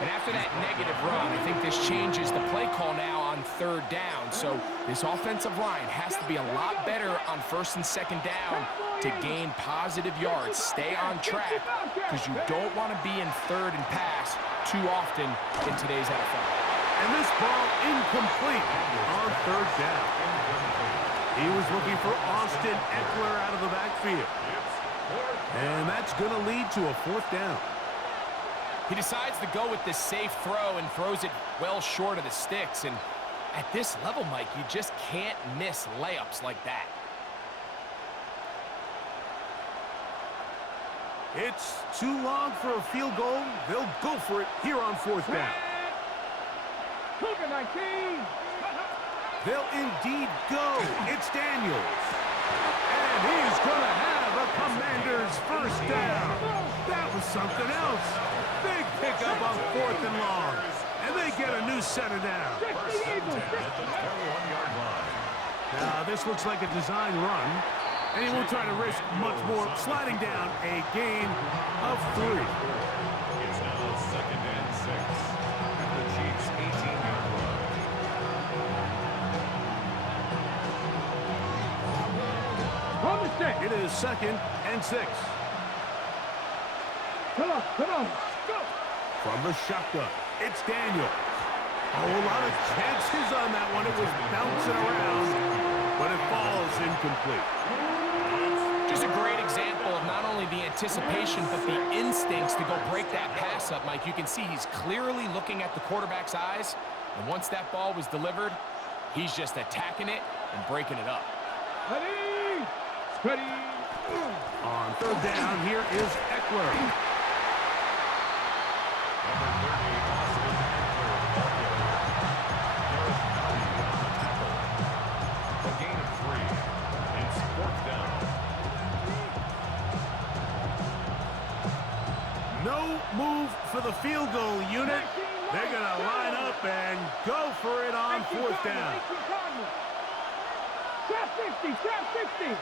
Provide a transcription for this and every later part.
And after that negative run, I think this changes the play call now on third down. So this offensive line has to be a lot better on first and second down to gain positive yards. Stay on track because you don't want to be in third and pass too often in today's NFL. And this ball incomplete on third down. He was looking for Austin Eckler out of the backfield. And that's going to lead to a fourth down. He decides to go with this safe throw and throws it well short of the sticks. And at this level, Mike, you just can't miss layups like that. It's too long for a field goal. They'll go for it here on fourth down. They'll indeed go. It's Daniels. And he's going to have a Commander's first down. That was something else. Big pickup on fourth and long. And they get a new set of downs. Now, this looks like a design run. And he won't try to risk much more, sliding down a gain of 3. It's now second and 6 at the Chiefs' 18-yard line. It is second and 6. Come on, go! From the shotgun, it's Daniel. Oh, a lot of chances on that one. It was bouncing around, but it falls incomplete. Just a great example of not only the anticipation, but the instincts to go break that pass up, Mike. You can see he's clearly looking at the quarterback's eyes, and once that ball was delivered, he's just attacking it and breaking it up. Ready! On third down, here is Eckler. Number 30, Austin Eckler, ball carrier. Gareth Hardy on the tackle. A gain of 3. It's fourth down. No move for the field goal unit. They're going to line up and go for it on fourth down. Trap 60!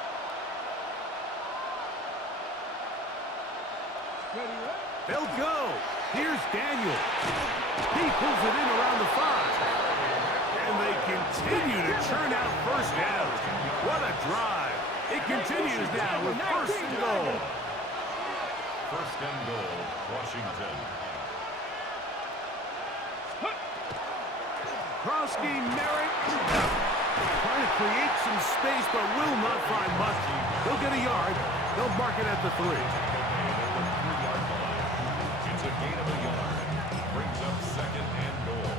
They'll go. Here's Daniel. He pulls it in around the 5. And they continue to churn out first down. What a drive. It continues now with first and goal. First and goal, Washington. Krosky Merritt trying to create some space, but will not find much. He'll get a yard. They'll mark it at the 3. It's a gain of a yard. Brings up second and goal.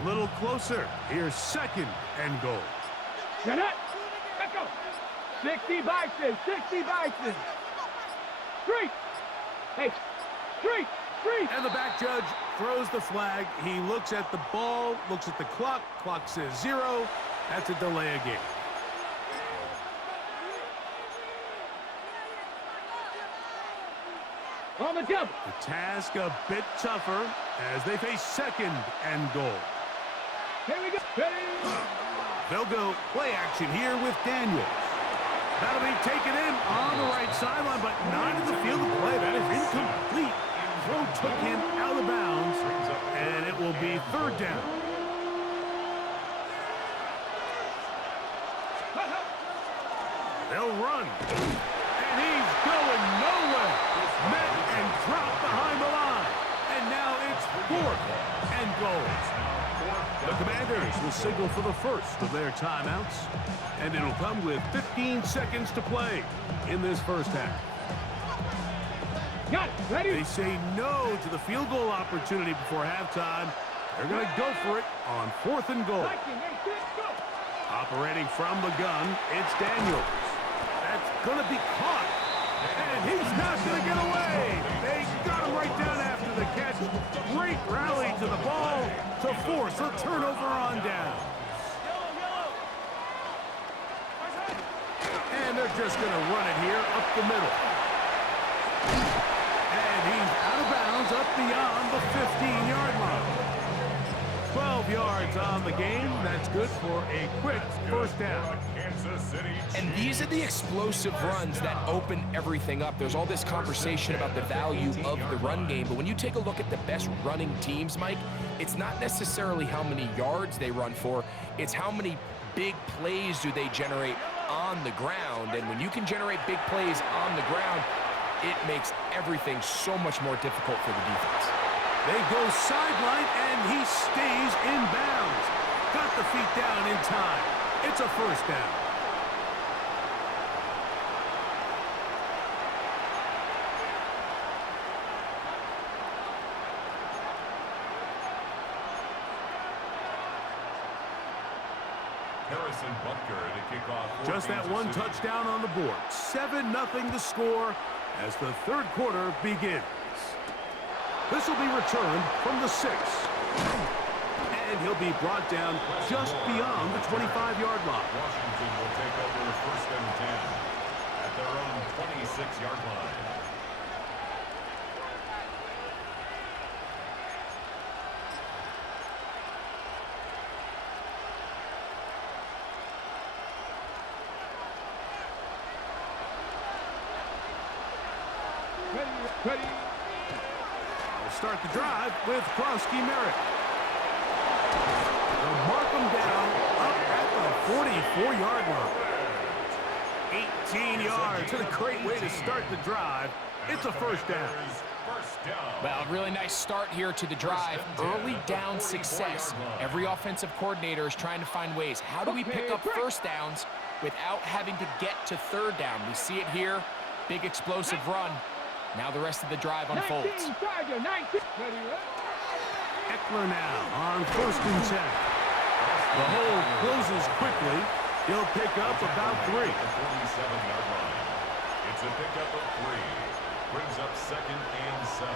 A little closer. Here's second and goal. Get it! Let's go! 60 Bison! 60 Bison! Street! Hey! Street! Street! And the back judge throws the flag. He looks at the ball, looks at the clock. Clock says 0. That's a delay of game. On the jump! The task a bit tougher as they face second and goal. Here we go! Ready! They'll go play action here with Daniels. That'll be taken in on the right sideline, but not in the field of play. That is incomplete. Throw took him out of bounds, and it will be third down. They'll run, and he's going nowhere. Met and dropped behind the line, and now it's fourth and goal. The Commanders will signal for the first of their timeouts, and it'll come with 15 seconds to play in this first half. Got it! Ready? They say no to the field goal opportunity before halftime. They're going to go for it on fourth and goal. Operating from the gun, it's Daniels. That's going to be caught, and he's not going to get away. They got him right down after the catch. Great rally to the ball to force a turnover on down. And they're just going to run it here up the middle. And he's out of bounds up beyond the 15-yard line. 12 yards on the game. That's good for a quick first down. And these are the explosive runs that open everything up. There's all this conversation about the value of the run game, but when you take a look at the best running teams, Mike, it's not necessarily how many yards they run for, it's how many big plays do they generate on the ground. And when you can generate big plays on the ground, it makes everything so much more difficult for the defense. They go sideline, and he stays in bounds. Got the feet down in time. It's a first down. Harrison Butker to kick off. Just that one touchdown on the board. 7-0 to score as the third quarter begins. This will be returned from the 6. And he'll be brought down just beyond the 25-yard line. Washington will take over first and 10 at their own 26-yard line. Ready. We'll start the drive with Krosky Merritt. They'll mark him down up at the 44-yard line. 18 yards. And a great way to start the drive. It's a first down. Well, really nice start here to the drive. Early down success. Every offensive coordinator is trying to find ways. How do we pick up first downs without having to get to third down? We see it here. Big explosive run. Now the rest of the drive unfolds. 19, Tiger, 19. Eckler now on first and 10. The hole closes quickly. He'll pick up about 3. The 47-yard line. It's a pickup of 3. Brings up second and 7.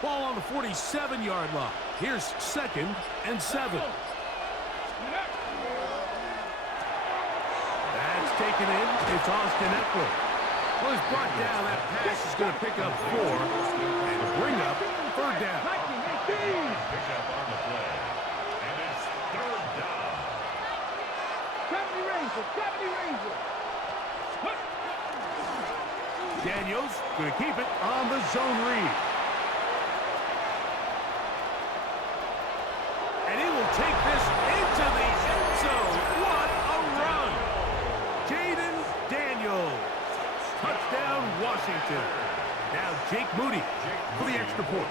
Ball on the 47-yard line. Here's second and 7. That's taken in. It's Austin Eckler. Well, he's brought down. That pass is going to pick up 4 and bring up third down. Pickup on the play. And it's third down. 70 Rangers. Daniels going to keep it on the zone read. And he will take this into the end zone. What a run! Jaden Daniels. Touchdown, Washington. Now Jake Moody for the extra point.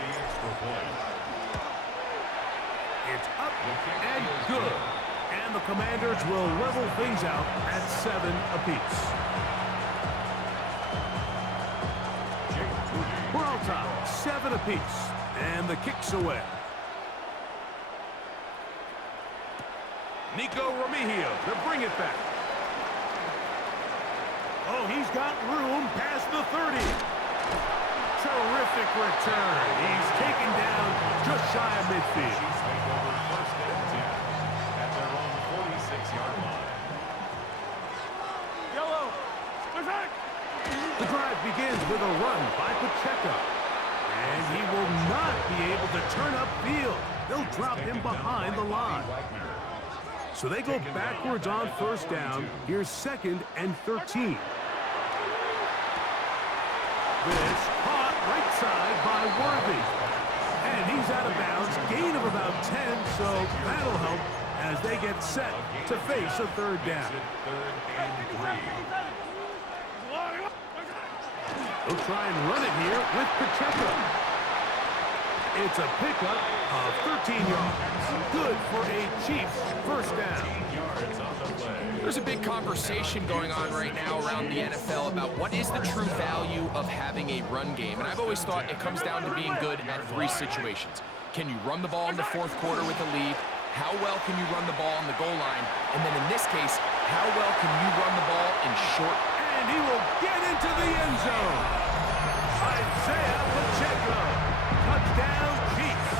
It's up and good. And the Commanders will level things out at 7 apiece. We're on top, 7 apiece. And the kick's away. Nico Remigio to bring it back. Oh, he's got room past the 30. Terrific return. He's taken down just shy of midfield. Chiefs take over first and 10 at their own 46-yard line. Yellow. The drive begins with a run by Pacheco. And he will not be able to turn upfield. They'll drop him behind the line. So they go backwards on first down. Here's second and 13. This caught right side by Worthy. And he's out of bounds. Gain of about 10, so that'll help as they get set to face a third down. Third and 3. They'll try and run it here with Pacheco. It's a pickup of 13 yards. Good for a Chiefs first down. Yards on the play. There's a big conversation going on right now around the NFL about what is the true value of having a run game. And I've always thought it comes down to being good at 3 situations. Can you run the ball in the fourth quarter with a lead? How well can you run the ball on the goal line? And then in this case, how well can you run the ball in short? And he will get into the end zone. Isaiah Pacheco. Touchdown, Chiefs.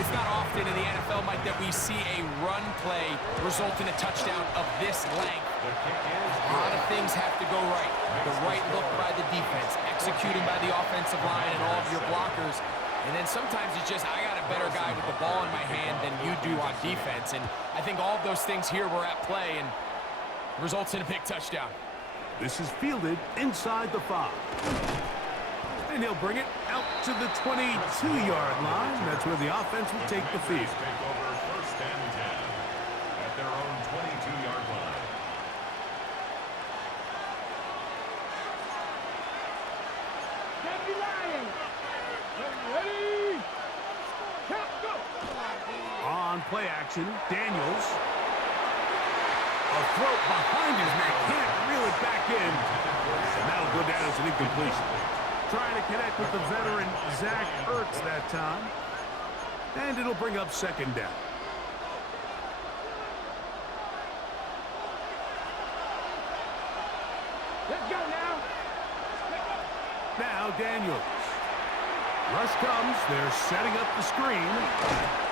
It's not often in the NFL, Mike, that we see a run play result in a touchdown of this length. A lot of things have to go right. The right look by the defense, executing by the offensive line and all of your blockers. And then sometimes it's just, I got a better guy with the ball in my hand than you do on defense. And I think all of those things here were at play and results in a big touchdown. This is fielded inside the 5. And he'll bring it out to the 22-yard line. That's where the offense will take the field. Take over first and 10 at their own 22-yard line. Deputy Ryan. Ready. Count, go. On play action, Daniels. A throw behind his man. Can't reel it back in. And that'll go down as an incompletion. Trying to connect with the veteran Zach Ertz that time. And it'll bring up second down. Let's go now. Now Daniels. Rush comes. They're setting up the screen.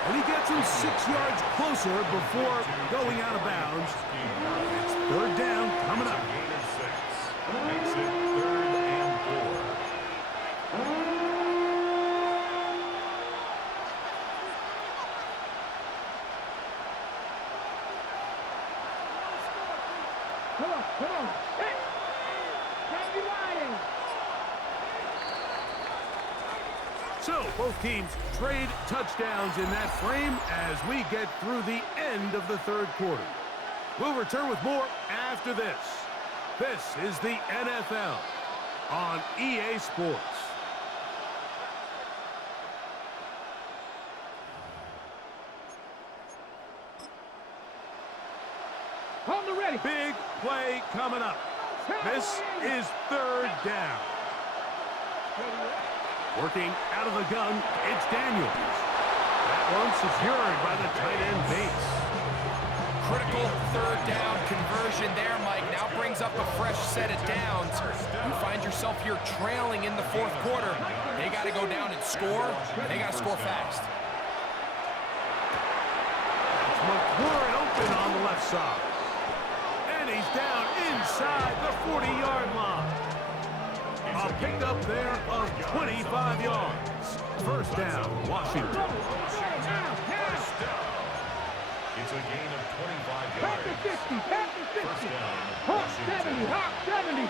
And he gets him 6 yards closer before going out of bounds. It's third down coming up. Gain of 6. Makes it 3rd and 4. Come on. Hey. Deputy Ryan. So, both teams trade touchdowns in that frame as we get through the end of the third quarter. We'll return with more after this. This is the NFL on EA Sports. Hold the ready. Big play coming up. This is third down. Working out of the gun, it's Daniels. That one secured by the tight end Bates. Critical third down conversion there, Mike. Now brings up a fresh set of downs. You find yourself here trailing in the fourth quarter. They got to go down and score. They got to score fast. It's McLaurin open on the left side. And he's down inside the 40-yard line. A pickup there of 25 yards. First down, Washington. It's a gain of 25 Back to yards. 50. Back to 50. First down, Hawk Washington. 70. Hawk 70.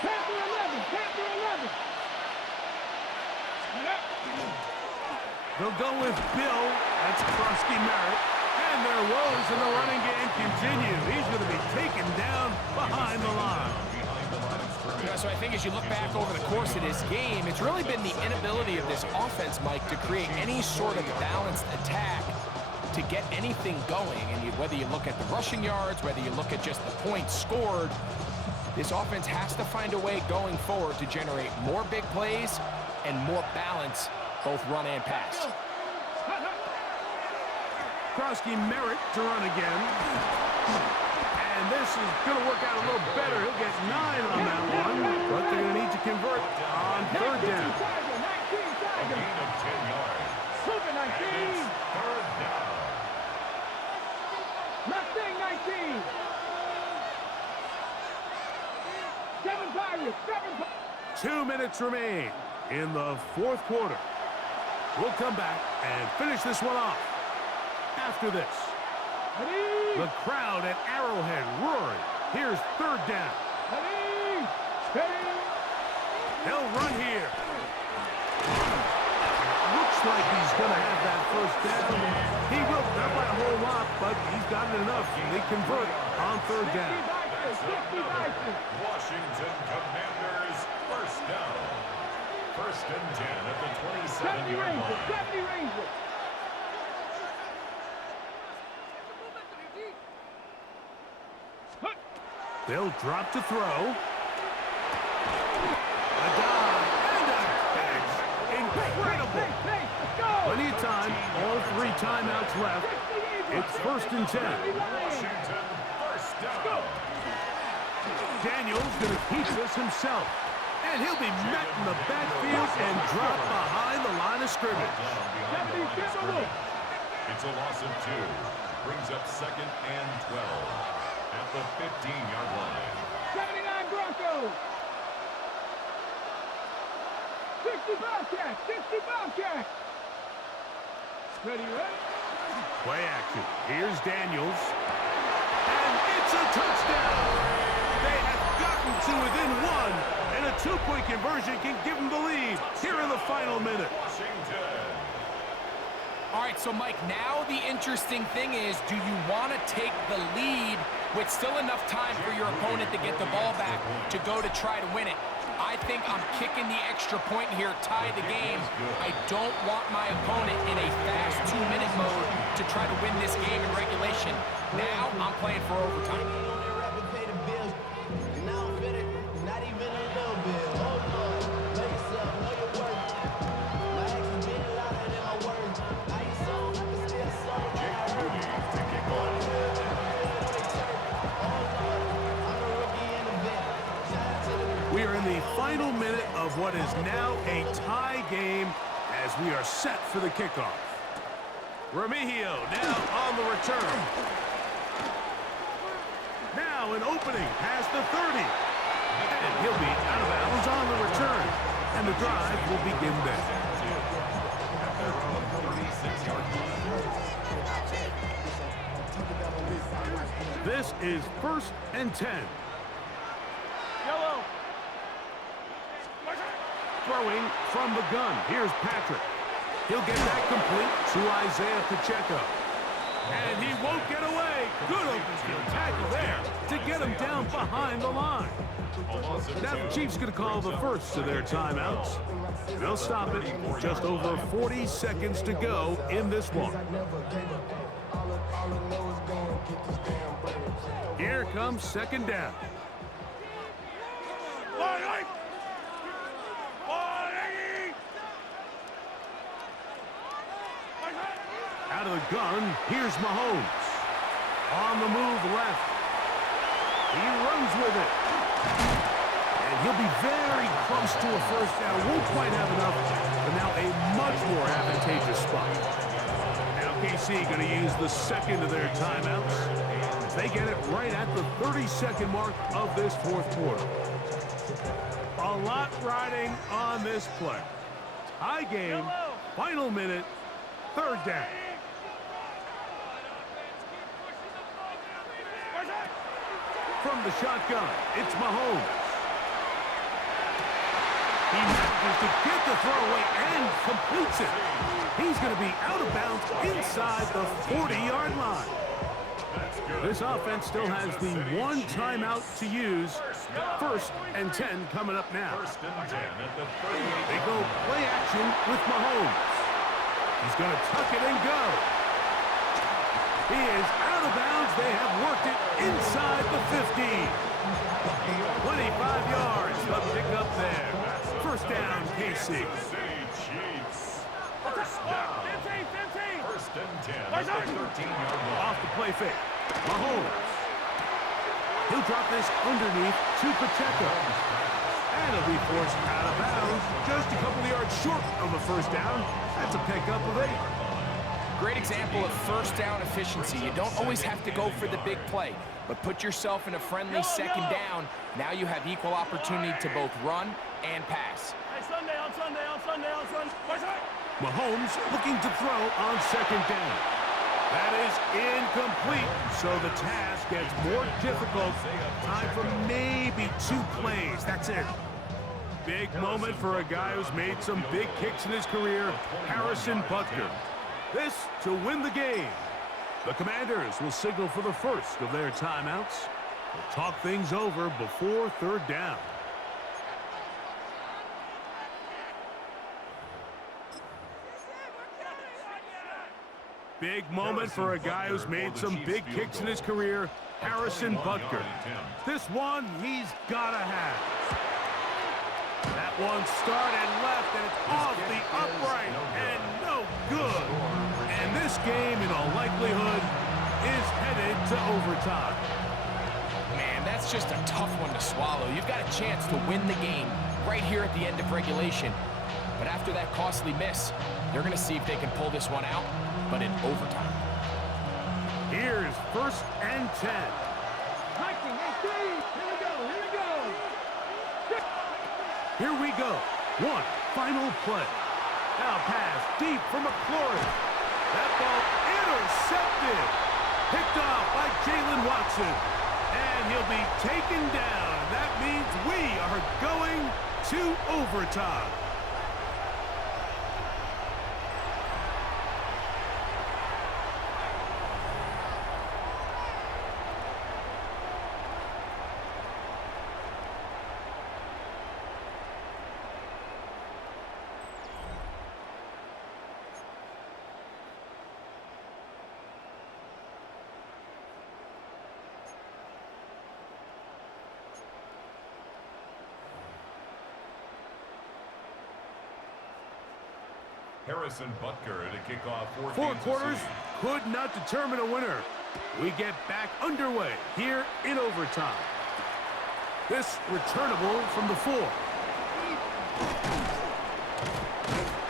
Panther 11. Panther 11. They'll go with Bill. That's Krusty Merritt. And their woes in the running game continue. He's going to be taken down behind the line. Yeah, so I think as you look back over the course of this game, it's really been the inability of this offense, Mike, to create any sort of balanced attack to get anything going. And whether you look at the rushing yards, whether you look at just the points scored, this offense has to find a way going forward to generate more big plays and more balance, both run and pass. Krusty Merritt to run again. And this is going to work out a little better. He'll get 9 on that one. But they're going to need to convert on third down. 19 A Tiger. gain of 10 yards. Super 19. Third down. Mustang 19. 7 Pirates. 7 Pirates. 2 minutes remain in the fourth quarter. We'll come back and finish this one off after this. Ready. The crowd at Arrowhead roaring. Here's third down. Ready. Ready. They'll run here. Looks like he's going to have that first down. He will, not by a whole lot, but he's got it enough. They convert on third down. 60 Vikings. Washington Commanders first down. First and 10 at the 70 27-yard Rangers. line. 70 Rangers. They'll drop to throw. A dive and a catch. Incredible. Let's go. Plenty of time. All 3 timeouts left. It's first and 10. Washington first down. Daniels going to keep this himself. And he'll be met in the backfield and dropped behind the line of scrimmage. It's a loss of 2. Brings up 2nd and 12 at the 15-yard line. 79 Broncos. 60 Bobcats. 60 Bobcats. Ready. Play action. Here's Daniels. And it's a touchdown. They have gotten to within 1, and a 2-point conversion can give them the lead here in the final minute. Washington. All right, so Mike, now the interesting thing is, do you want to take the lead with still enough time for your opponent to get the ball back to go to try to win it? I think I'm kicking the extra point here, tie the game. I don't want my opponent in a fast 2-minute mode to try to win this game in regulation. Now I'm playing for overtime. We are in the final minute of what is now a tie game as we are set for the kickoff. Remigio now on the return. Now an opening past the 30. And he'll be out of bounds on the return. And the drive will begin there. This is 1st and 10. Yellow. Throwing from the gun. Here's Patrick. He'll get that complete to Isaiah Pacheco. And he won't get away. Good open field tackle there to get him down behind the line. Now the Chiefs going to call the first of their timeouts. They'll stop it. Just over 40 seconds to go in this one. Here comes 2nd down. Out of the gun, here's Mahomes. On the move left. He runs with it. And he'll be very close to a first down. Won't quite have enough, but now a much more advantageous spot. Now KC going to use the second of their timeouts. They get it right at the 30-second mark of this 4th quarter. A lot riding on this play. Tie game, final minute, 3rd down. From the shotgun, it's Mahomes. He manages to get the throw away and completes it. He's going to be out of bounds inside the 40-yard line. This offense still has the 1 timeout to use. 1st and 10 coming up now. 1st and 10 at the 38. They go play action with Mahomes. He's going to tuck it and go. He is out of bounds. They have worked it inside the 15. 25 yards, the pickup there. 1st down, KC. Chiefs. 1st down. 1st and 10 at the 13-yard line. Off the play fake. Mahomes. He'll drop this underneath to Pacheco. And he'll be forced out of bounds. Just a couple of yards short of a 1st down. That's a pickup of 8. Great example of 1st down efficiency. You don't always have to go for the big play, but put yourself in a friendly 2nd down. Now you have equal opportunity to both run and pass. Hey, Sunday. Mahomes looking to throw on 2nd down. That is incomplete, so the task gets more difficult. Time for maybe 2 plays. That's it. Big moment for a guy who's made some big kicks in his career, Harrison Butker. This to win the game. The Commanders will signal for the first of their timeouts. They'll talk things over before 3rd down. Big moment for a guy who's made some big kicks in his career, Harrison Butker. This one he's got to have. That one started left, and it's off the upright, and no good. And this game, in all likelihood, is headed to overtime. Man, that's just a tough one to swallow. You've got a chance to win the game, right here at the end of regulation. But after that costly miss, they're going to see if they can pull this one out, but in overtime. Here's 1st and 10. Hiking, SC. Here we go, here we go. Here we go. One final play. Now pass deep for McLaurin. That ball intercepted. Picked off by Jalen Watson. And he'll be taken down. That means we are going to overtime. Harrison Butker to kick off 4 quarters could not determine a winner. We get back underway here in overtime. This returnable from the 4.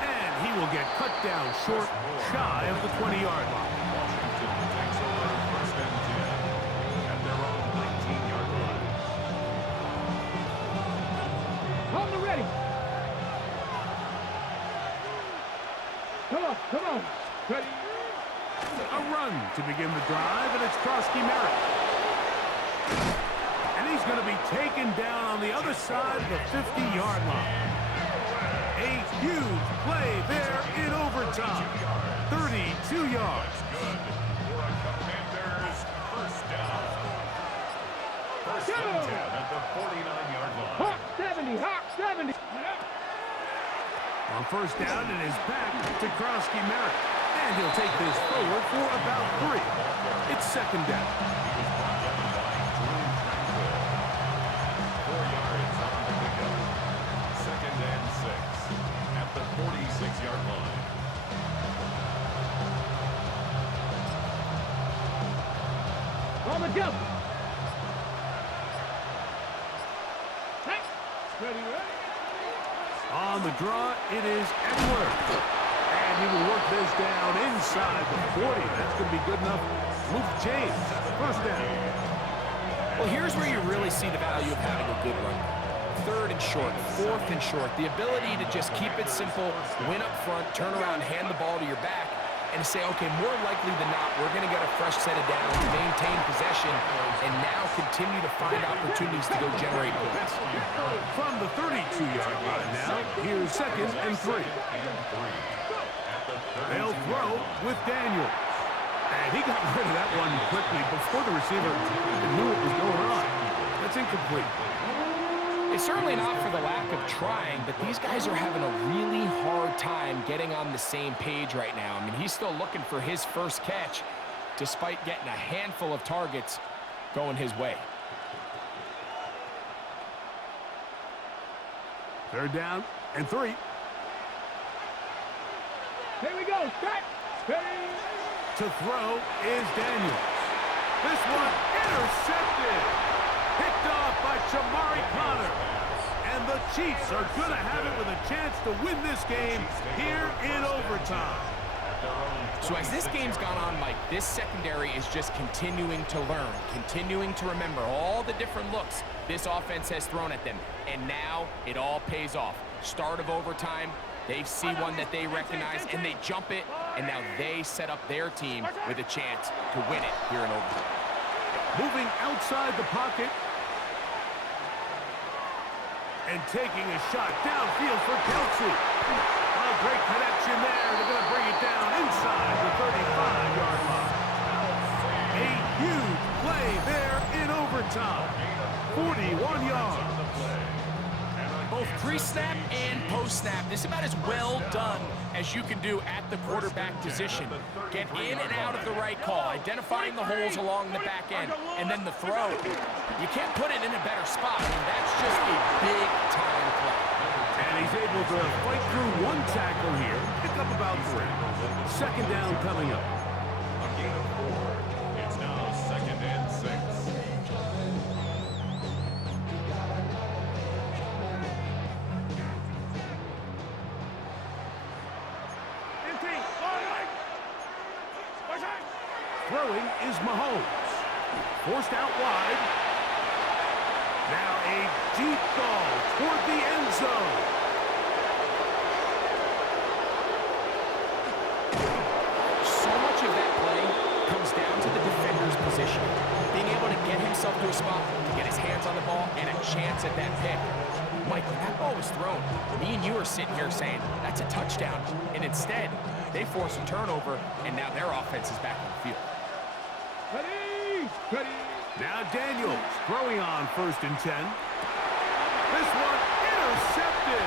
And he will get cut down short, shy of the 20-yard line. Washington takes over 1st and 10 at their own 19-yard line. On the ready. Come on. Ready. A run to begin the drive, and it's Krosky Merritt. And he's going to be taken down on the other side of the 50-yard line. A huge play there in overtime. 32 yards. Good for a Commanders 1st down. 1st and 10 at the 49-yard line. Hawk 70, Hawk 70. On 1st down, it is back to Krosky Merritt. And he'll take this forward for about 3. It's 2nd down. He was brought down by Drew Tranquil. 4 yards on the pickup. 2nd and 6 at the 46-yard line. On the jump. Hey. Ready. On the draw, it is Eckler. And he will work this down inside the 40. That's going to be good enough. Move James. 1st down. Well, here's where you really see the value of having a good run. 3rd and short, 4th and short. The ability to just keep it simple, win up front, turn around, hand the ball to your back, and say, okay, more likely than not, we're going to get a fresh set of downs, maintain possession, and now continue to find opportunities to go generate points. From the 32-yard line now, here's 2nd and 3. They'll throw with Daniels. And he got rid of that one quickly before the receiver knew what was going on. That's incomplete. It's certainly not for the lack of trying, but these guys are having a really hard time getting on the same page right now. I mean, he's still looking for his first catch, despite getting a handful of targets going his way. 3rd down and 3. Here we go. Set. Ready. To throw is Daniels. This one intercepted. Picked off by Jamari Connor. And the Chiefs are going to have it with a chance to win this game here in overtime. So as this game's gone on, Mike, this secondary is just continuing to learn, continuing to remember all the different looks this offense has thrown at them. And now it all pays off. Start of overtime, they see one that they recognize, and they jump it, and now they set up their team with a chance to win it here in overtime. Moving outside the pocket. And taking a shot downfield for Kelsey. A great connection there. They're going to bring it down inside the 35-yard line. A huge play there in overtime. 41 yards. Both pre-snap and post-snap, this is about as well done as you can do at the quarterback position. Get in and out of the right call, identifying the holes along the back end, and then the throw. You can't put it in a better spot. I mean, that's just a big-time play. And he's able to fight through one tackle here, pick up about 3. 2nd down coming up. A gain of 4. It's now 2nd and 6. Throwing is Mahomes. Forced out wide. Now a deep ball toward the end zone. So much of that play comes down to the defender's position. Being able to get himself to a spot, to get his hands on the ball, and a chance at that pick. Mike, when that ball was thrown, me and you are sitting here saying, that's a touchdown. And instead, they force a turnover, and now their offense is back on the field. Ready? Ready? Now Daniels throwing on 1st and 10. This one intercepted.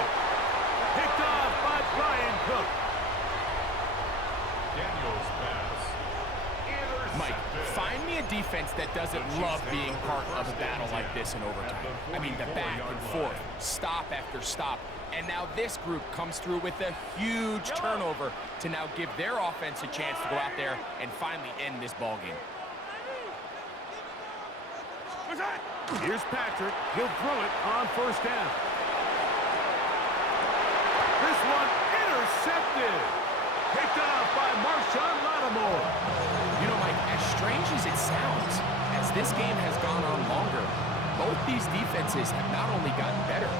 Picked off by Brian Cook. Daniels pass. Mike, find me a defense that doesn't love being part of a battle like this in overtime. I mean, the back and forth, stop after stop. And now this group comes through with a huge turnover to now give their offense a chance to go out there and finally end this ball game. Here's Patrick. He'll throw it on 1st down. This one intercepted. Picked off by Marshawn Lattimore. You know, Mike, as strange as it sounds, as this game has gone on longer, both these defenses have not only gotten better,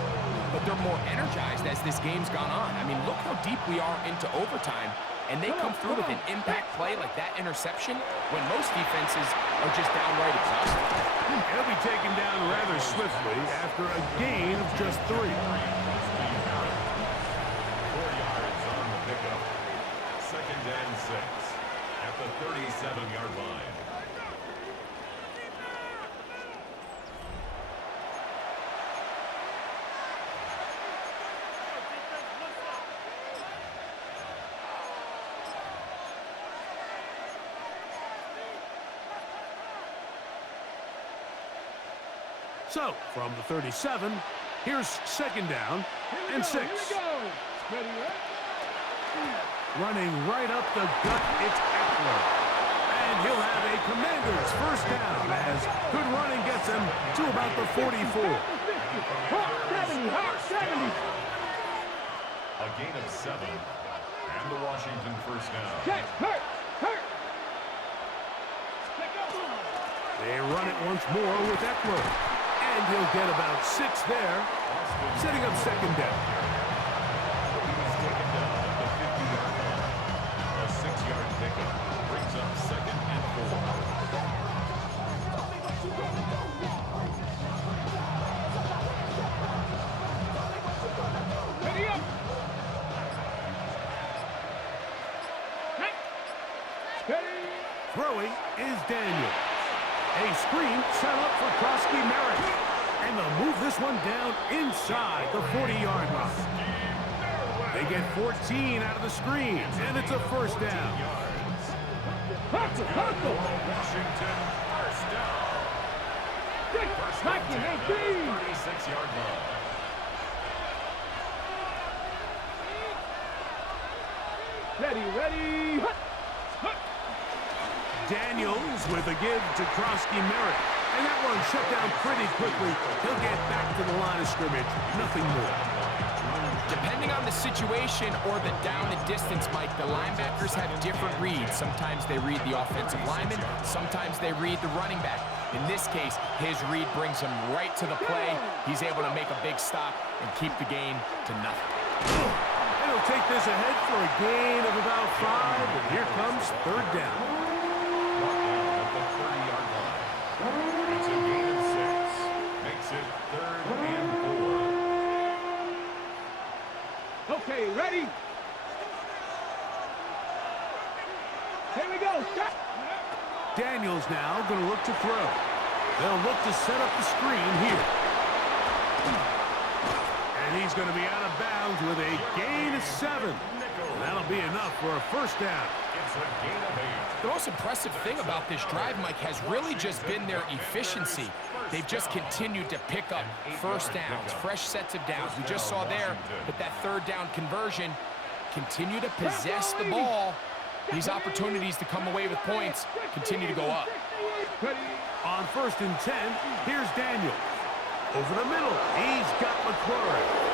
but they're more energized as this game's gone on. I mean, look how deep we are into overtime, and they come through with an impact play like that interception when most defenses are just downright exhausted. He'll be taken down rather swiftly after a gain of just 3. 4 yards on the pickup. 2nd and 6 at the 37-yard line. So, from the 37, here's 2nd down and 6. Here we go. Ready, ready? Running right up the gut, it's Eckler. And he'll have a Commander's 1st down as good running gets him to about the 44. Hot 70, hot 70. A gain of 7 and the Washington 1st down. Check, hurt, hurt. Pick up. They run it once more with Eckler. And he'll get about 6 there, setting up 2nd down. He was taken down at the 50-yard line. A 6-yard pickup brings up 2nd and 4. Ready up. Ready. Throwing is Daniels. A screen set up for Krosky Merritt. And they'll move this one down inside the 40-yard line. They get 14 out of the screen, and it's a 1st down. Hustle, hustle. Washington 1st down. Quick, First hacking, and 10 and at the 36-yard line. Ready, ready. Hut, hut. Daniels with a give to Krosky Merritt. And that one shut down pretty quickly. He'll get back to the line of scrimmage. Nothing more. Depending on the situation or the down and distance, Mike, the linebackers have different reads. Sometimes they read the offensive lineman. Sometimes they read the running back. In this case, his read brings him right to the play. He's able to make a big stop and keep the gain to nothing. And he'll take this ahead for a gain of about 5. And here comes 3rd down. Brought down at the 30-yard line. It's a gain of 6. Makes it 3rd and 4. Okay, ready. Here we go. Stop. Daniels now going to look to throw. They'll look to set up the screen here. And he's going to be out of bounds with a gain of 7. And that'll be enough for a 1st down. It's a gain of 8. The most impressive thing about this drive, Mike, has really just been their efficiency. They've just continued to pick up 1st downs, fresh sets of downs. We just saw there, but that 3rd down conversion, continue to possess the ball. These opportunities to come away with points continue to go up. Ready. On 1st and 10, here's Daniels. Over the middle, he's got McLaurin.